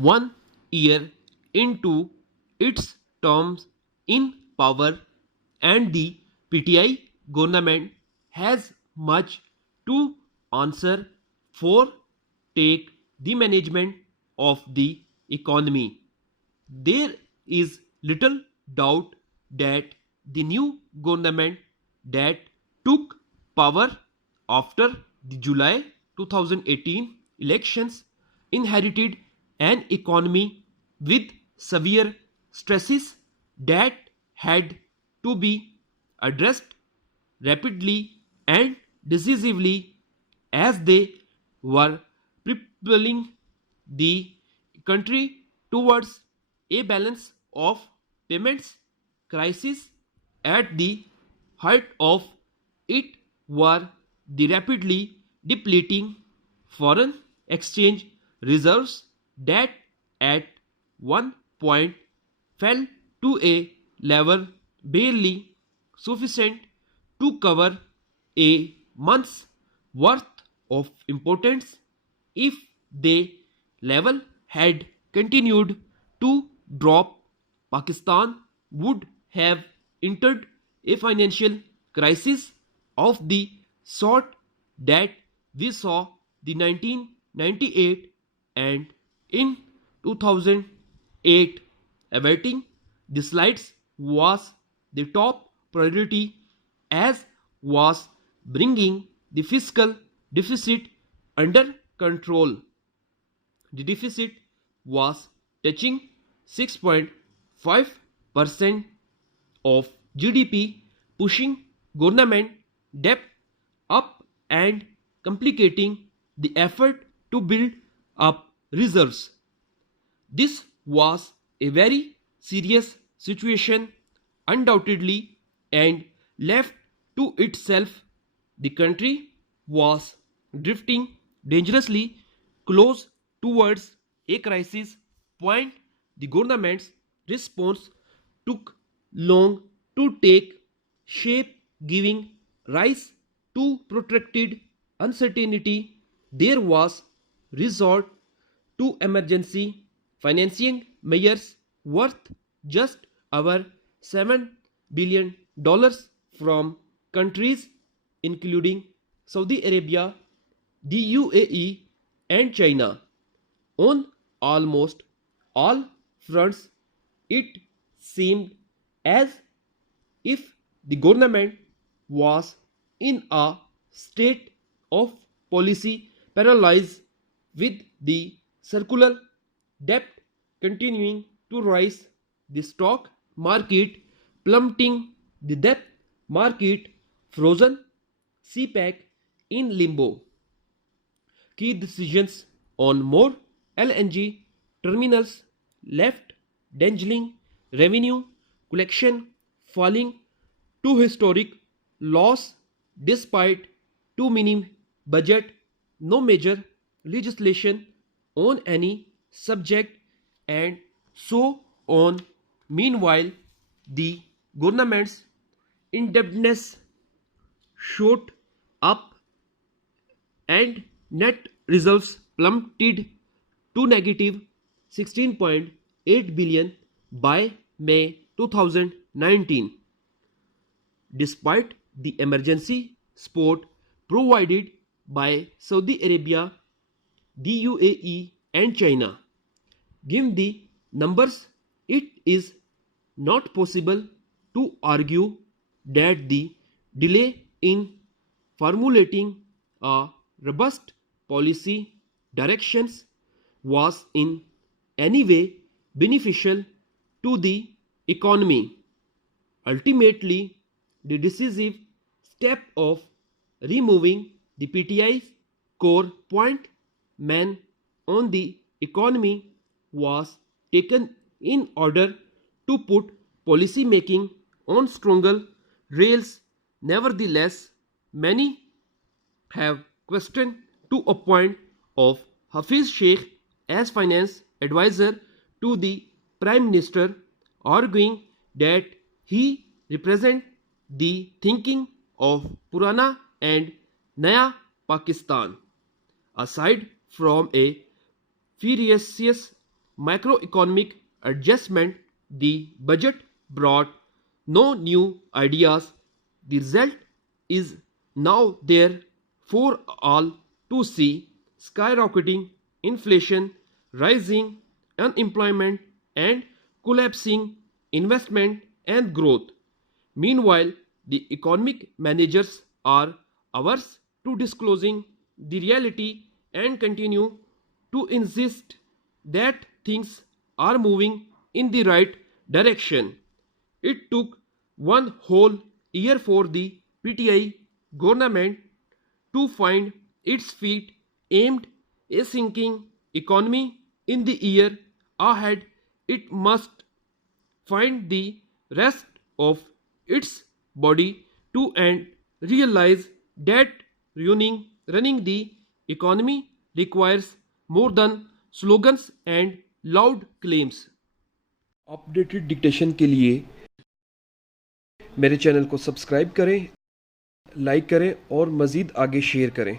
1 year into its terms in power, and the PTI government has much to answer for. Take the management of the economy. There is little doubt that the new government that took power after the July 2018 elections inherited an economy with severe stresses that had to be addressed rapidly and decisively as they were propelling the country towards a balance of payments crisis. At the height of it were the rapidly depleting foreign exchange reserves that at one point fell to a level barely sufficient to cover a month's worth of importance. If the level had continued to drop, Pakistan would have entered a financial crisis of the sort that we saw the 1998 and in 2008. Averting the slides was the top priority, as was bringing the fiscal deficit under control. The deficit was touching 6.5% of GDP, pushing government debt up and complicating the effort to build up reserves. This was a very serious situation, undoubtedly, and left to itself, the country was drifting dangerously close towards a crisis point. The government's response took long to take shape, giving rise to protracted uncertainty. There was resort to emergency financing measures worth just over $7 billion from countries including Saudi Arabia, the UAE, and China. On almost all fronts, it seemed as if the government was in a state of policy paralysis, with the circular debt continuing to rise, the stock market plummeting, the debt market frozen, CPAC in limbo. Key decisions on more LNG terminals left dangling, revenue collection falling to historic loss despite too many budget, no major legislation on any subject, and so on. Meanwhile, the government's indebtedness shot up and net reserves plummeted to negative 16.8 billion by May 2019. Despite the emergency support provided by Saudi Arabia, the UAE, and China. Given the numbers, it is not possible to argue that the delay in formulating a robust policy directions was in any way beneficial to the economy. Ultimately, the decisive step of removing the PTI's core point man on the economy was taken in order to put policy making on stronger rails. Nevertheless, many have questioned to a point of Hafiz Sheikh as finance advisor to the Prime Minister, arguing that he represents the thinking of Purana and Naya Pakistan. Aside from a ferocious macroeconomic adjustment, the budget brought no new ideas. The result is now there for all to see: skyrocketing inflation, rising unemployment, and collapsing investment and growth. Meanwhile, the economic managers are averse to disclosing the reality and continue to insist that things are moving in the right direction. It took one whole year for the PTI government to find its feet aimed a sinking economy. In the year ahead, it must find the rest of its body to and realize that running the economy requires more than slogans and loud claims. Updated dictation के लिए मेरे channel को subscribe करें, like करें और मज़ीद आगे share करें।